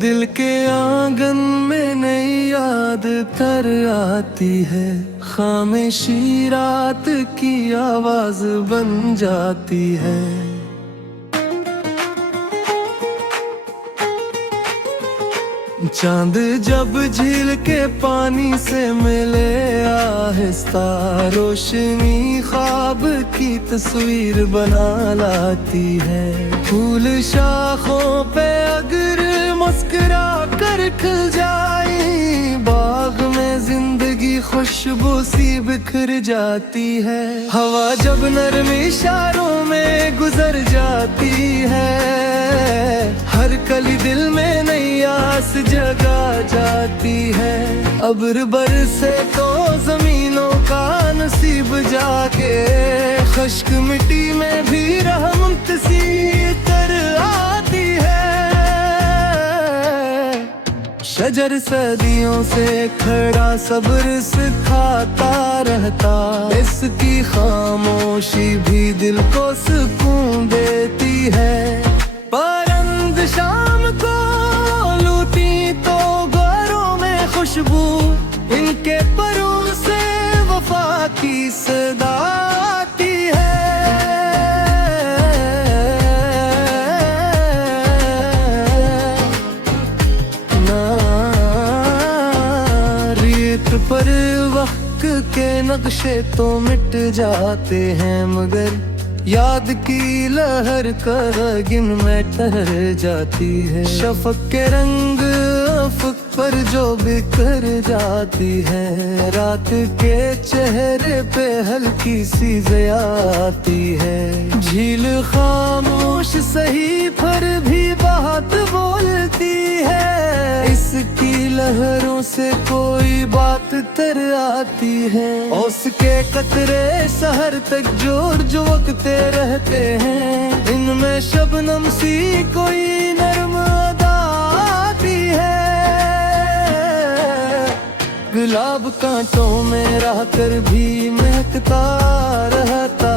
दिल के आंगन में नई याद कर आती है, खामोशी रात की आवाज बन जाती है। चांद जब झील के पानी से मिले आहिस्ता, रोशनी ख्वाब की तस्वीर बना लाती है। फूल शाखों पे अगर मुस्कुरा कर खिल जाए, बाग में जिंदगी खुशबू सी बिखर जाती है। हवा जब नरम इशारों में गुजर जाती है, हर कली दिल में नई आस जगा जाती है। अब्र बरसे तो जमीनों का नसीब जाके, खुश्क मिट्टी में भी रहमत सी तर आती है। शजर सदियों से खड़ा सब्र सिखाता रहता, इसकी खामोशी भी दिल को सुकून देती है। परंद शाम को लूटी तो घरों में खुशबू, इनके परों से वफा की सदा आती है। रेत पर वक्त के नक्शे तो मिट जाते हैं, मगर याद की लहर करगिन में ठहर जाती है। शफक के रंग अफक पर जो बिखर जाती है, रात के चेहरे पे हल्की सी ज़िया आती है। झील खामोश सही पर भी बात बोलती है, इसकी लहरों से कोई बात तर आती है। उसके कतरे शहर तक जोर जो वक़्ते रहते हैं, इनमें शबनम सी कोई नरम अदा आती है। गुलाब कांटों में रह कर भी महकता रहता,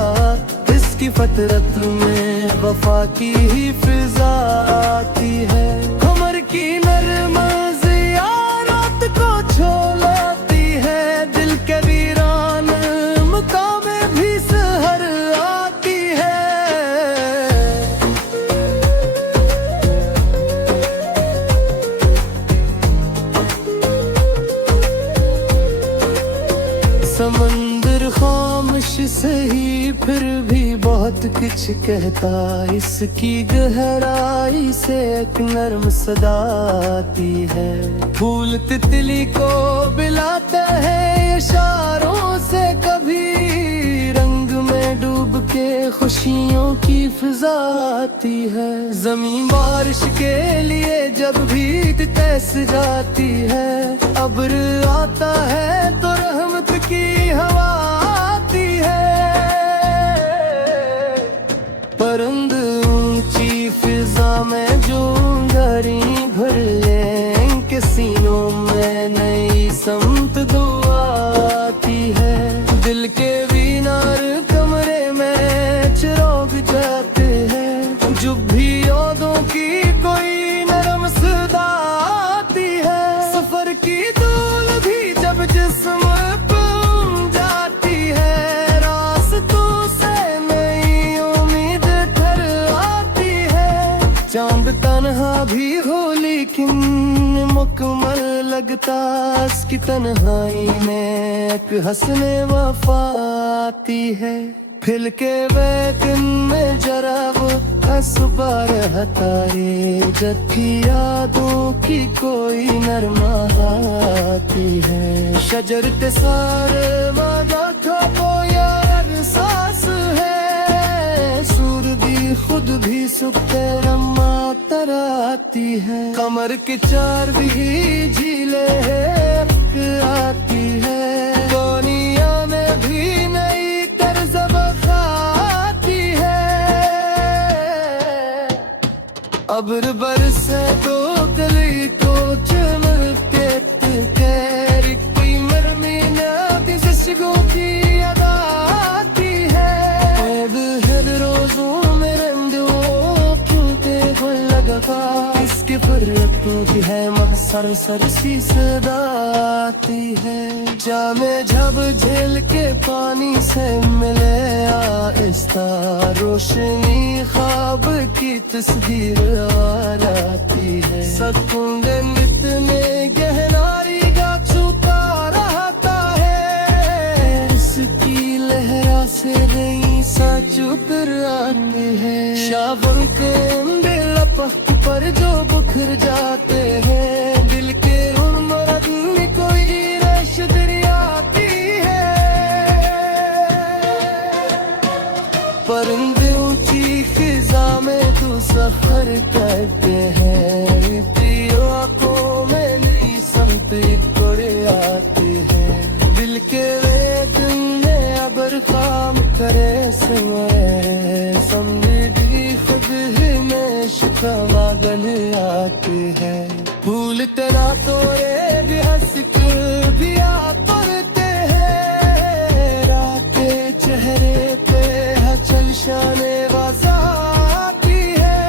इसकी फतरत में वफा की ही फिजा आती है। कमर की नरम ज़ियारत को छोलाती है, दिल के वीरान मुकामे भी सहर आती है। समंदर खामोश सही फिर भी बहुत कुछ कहता, इसकी गहराई से एक नर्म सदा आती है। फूल तितली को बिलाता है इशारों से, कभी रंग में डूब के खुशियों की फिजा आती है। जमीन बारिश के लिए जब भी तरस जाती है, अब्र आता है तो रहमत की हवा आती है। परंद ऊंची फिजा में जो घरी भर ले, इनके सीनों में नई समत दुआ आती है। दिल के वीनार कमरे में चिराग जाते हैं, जो भी यादों की कोई नरम सदा आती है। सफर की दूल भी जब जिस्म चांद तन्हा भी हो लेकिन मुकम्मल लगता, इसकी तन्हाई में एक हंसने वफा आती है। फिर के वैदिन में जरा वो हंसबा रहता है, जबकि यादों की कोई नरमा आती है। शजर ते सारे वादा का वो यार सांस है, सूर दी खुद भी सुखते रमा तराती है। कमर के चार भी झीले आती है, दुनिया में भी नई तर्ज बखाती है। अब्र बरसे तो गली को चमकते तेरी कोई मरमी नाती सिसगो की अदा आती है। रोजों में रंग वो क्यों ते लगा, इसके फुर्रत भी है मगर सर सर सी सदा आती है। जामे जब झेल के पानी से मिले आहिस्ता, रोशनी ख्वाब की तस्वीर आती है। सकून इतने गहराई गा छुपा रहता है, इसकी लहरा से नहीं सच उतर आते हैं। शावन के लपक पर जो बुखर जाते हैं, दिल के उन मरद में कोई रश दरियाती है। परिंदे ऊंची फिजा में तू सफर करते हैं, प्रियो आंखों में नई समत कोड़े आते हैं। दिल के रेत में अबर काम करे समय, समझी खुद ही में शुक्र गन आते हैं। फूल तेरा तोरे भी हंस कर भी आते हैं, राते चेहरे पे हचल शाने आती है।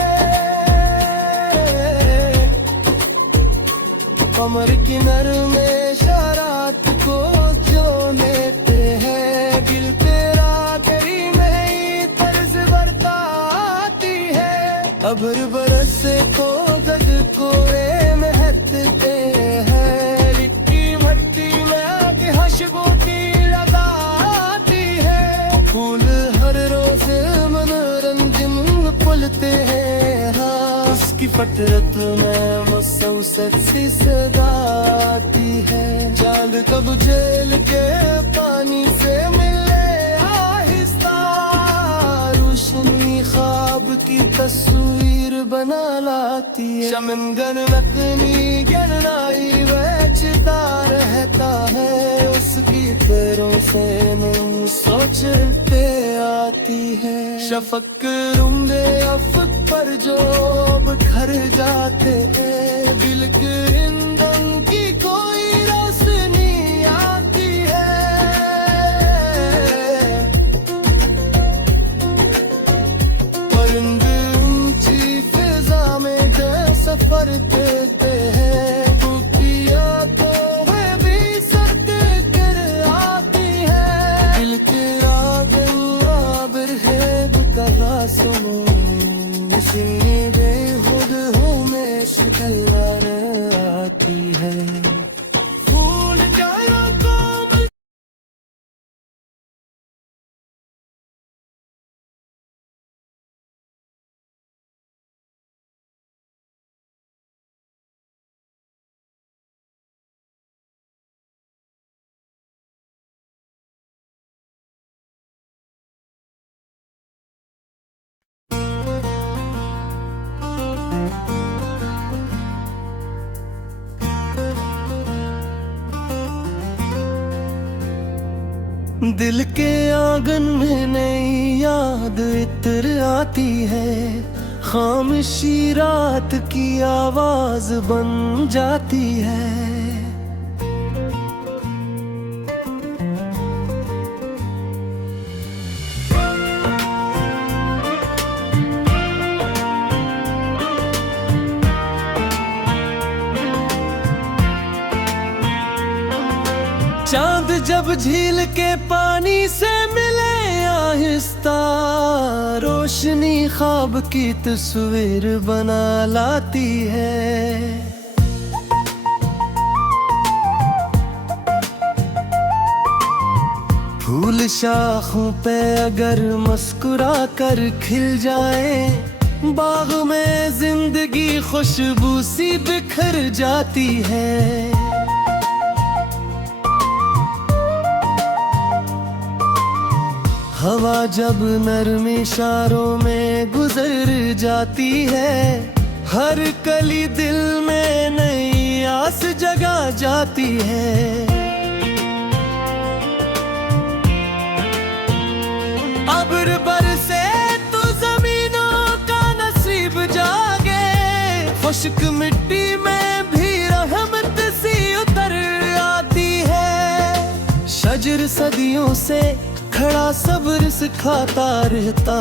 कमर की नरमे शरात को जो लेते हैं, दिल तेरा करी नहीं तर्ज बरताती है। अबर बरसे को गज कोरे में हटते हैं, लिट्टी भट्टी में कि हशबों की लगाती है। फूल हर रोज मनोरंजन पलते हैं, हाँ उसकी फटरत में मुसौसत सी सदा आती है। चांद कब जेल के पानी से मिले आहिस्ता, रोशनी ख्वाब की तस्वीर बना लाती है। शमंगन नकनी गहराई बचता रहता है, उसकी पैरों से नहीं सोचते आती है। शफक रुंदे अफक पर जो बिखर जाते हैं, दिल के ईंधन की कोई रोशनी आती है। परिंदे ऊंची फिजा में सफर करते हैं, खुफिया तो है भी सत्य कर आती है। दिल के आबिर है कहा सुनो, इसी बेखुद हूँ मैं शिकंदर आती है। भूल जाया को दिल के आंगन में नई याद इतर आती है, खामोशी रात की आवाज बन जाती है। चांद जब झील के पानी से मिले आहिस्ता, रोशनी ख्वाब की तस्वीर बना लाती है। फूल शाखों पे अगर मुस्कुरा कर खिल जाए, बाग में जिंदगी खुशबू सी बिखर जाती है। हवा जब नरम इशारों में गुजर जाती है, हर कली दिल में नई आस जगा जाती है। अब्र बरसे तो जमीनों का नसीब जागे, खुश्क मिट्टी में भी रहमत सी उतर आती है। शजर सदियों से खड़ा सब्र सिखाता रहता,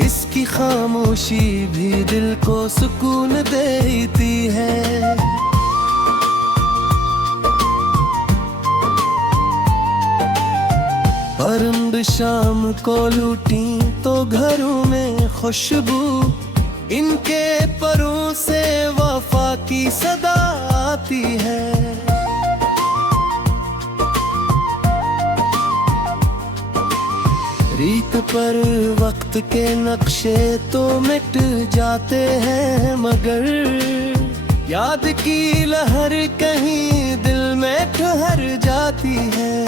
इसकी खामोशी भी दिल को सुकून देती है। परिंद शाम को लूटी तो घरों में खुशबू, इनके परों से वफा की सदा आती है। रीत पर वक्त के नक्शे तो मिट जाते हैं, मगर याद की लहर कहीं दिल में ठहर जाती है।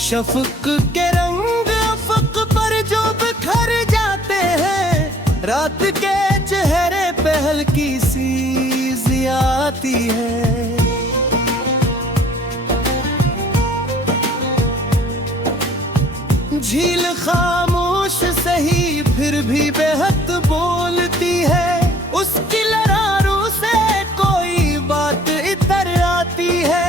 शफ़क़ के रंग अफ़क़ पर जो बिखर जाते हैं, रात के चेहरे पे हल्की सी ज़िया आती है। झील खामोश सही फिर भी बेहद बोलती है, उसकी लरारों से कोई बात इतर आती है।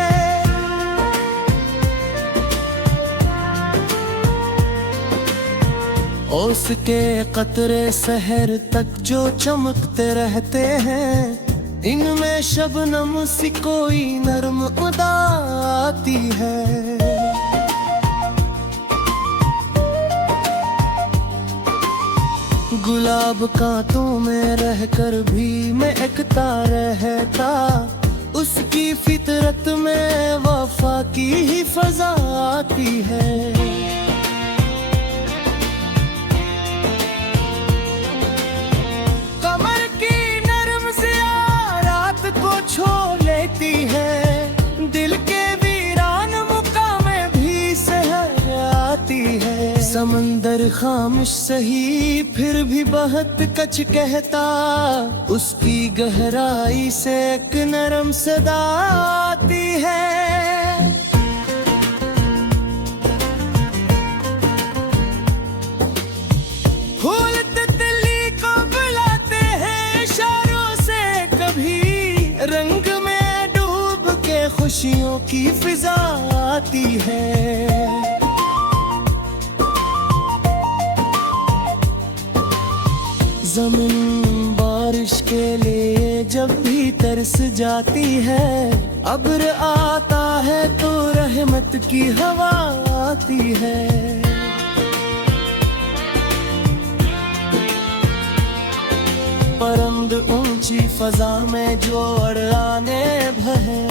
ओस के कतरे शहर तक जो चमकते रहते हैं, इनमें शबनम सी कोई नर्म अदा आती है। गुलाब कांटों में रहकर भी महकता रहता, उसकी फितरत में वफा की ही फजा आती है। कमर की नरम ज़िया रात को छो लेती है, दिल के वीरान मुकामे भी सहर आती है। समंदर खामोश सही फिर भी बहुत कच कहता, उसकी गहराई से एक नरम सदा आती है। फूल तितली को बुलाते हैं इशारों से, कभी रंग में डूब के खुशियों की फिजा आती है। ज़मीन बारिश के लिए जब भी तरस जाती है, अब्र आता है तो रहमत की हवा आती है। परिंद ऊंची फजा में जो अड़ाने भहे,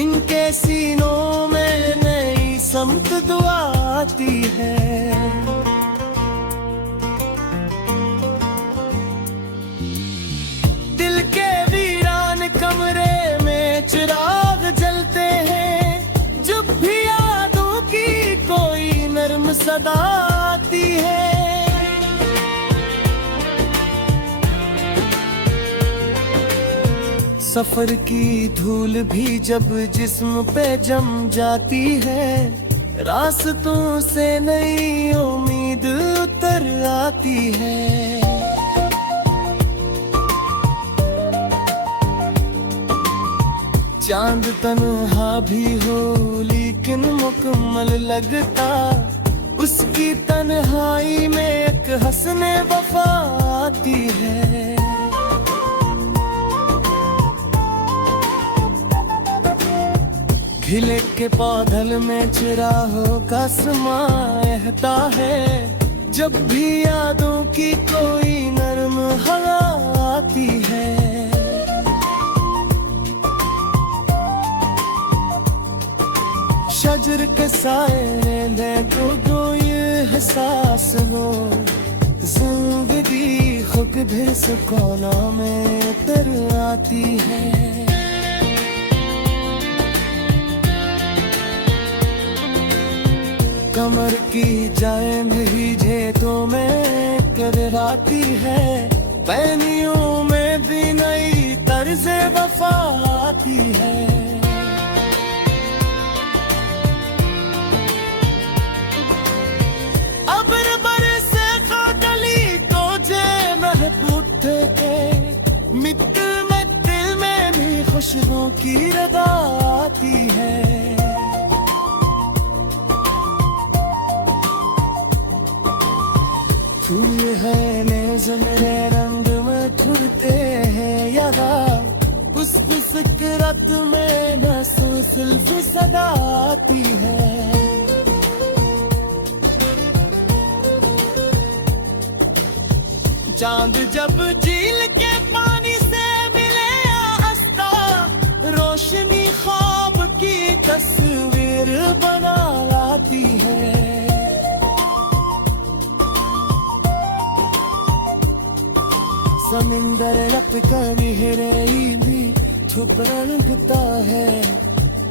इनके सीनों में नई समत दुआ आती है। कमरे में चिराग जलते हैं, जब भी यादों की कोई नर्म सदा आती है। सफर की धूल भी जब जिस्म पे जम जाती है, रास्तों से नई उम्मीद उतर आती है। चांद तन्हा भी हो लेकिन मुकम्मल लगता, उसकी तन्हाई में एक हंसने वफा आती है। खिले के पौधल में चिराहों का समाता है, जब भी यादों की कोई नर्म हवा आती है। शजर के साए ले तो ये एहसास हो, जिंदगी खुद भी सुकूना में तर आती है। कमर की जाए भीजे में करराती है, पैनियों में भी नई तर्ज़े वफा आती है। अब्र बरसे खाटली तो जे महबूब थे, मित्तल में दिल में भी खुशबू की रदा आती है। फूल है नेज़ मेरे रंग में ठुरते हैं यहाँ, उस फिक्रत में नसों सिल्फ सदा आती है। चांद जब झील के पानी से मिले आस्था, रोशनी ख्वाब की तस्वीर बना लाती है। समुंदर रप कर गहराई भी छुप रंगता है,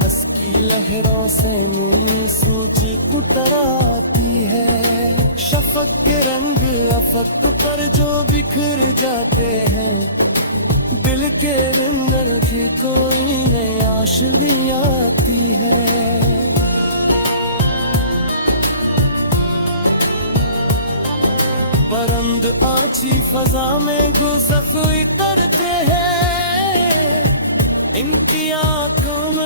अस्की लहरों से नीली सूची उतर आती है। शफक के रंग अफक पर जो बिखर जाते हैं, दिल के अंदर भी कोई नई आश भी आती है। परंद आची फजा में गुज़र करते हैं, इनकी आंखों में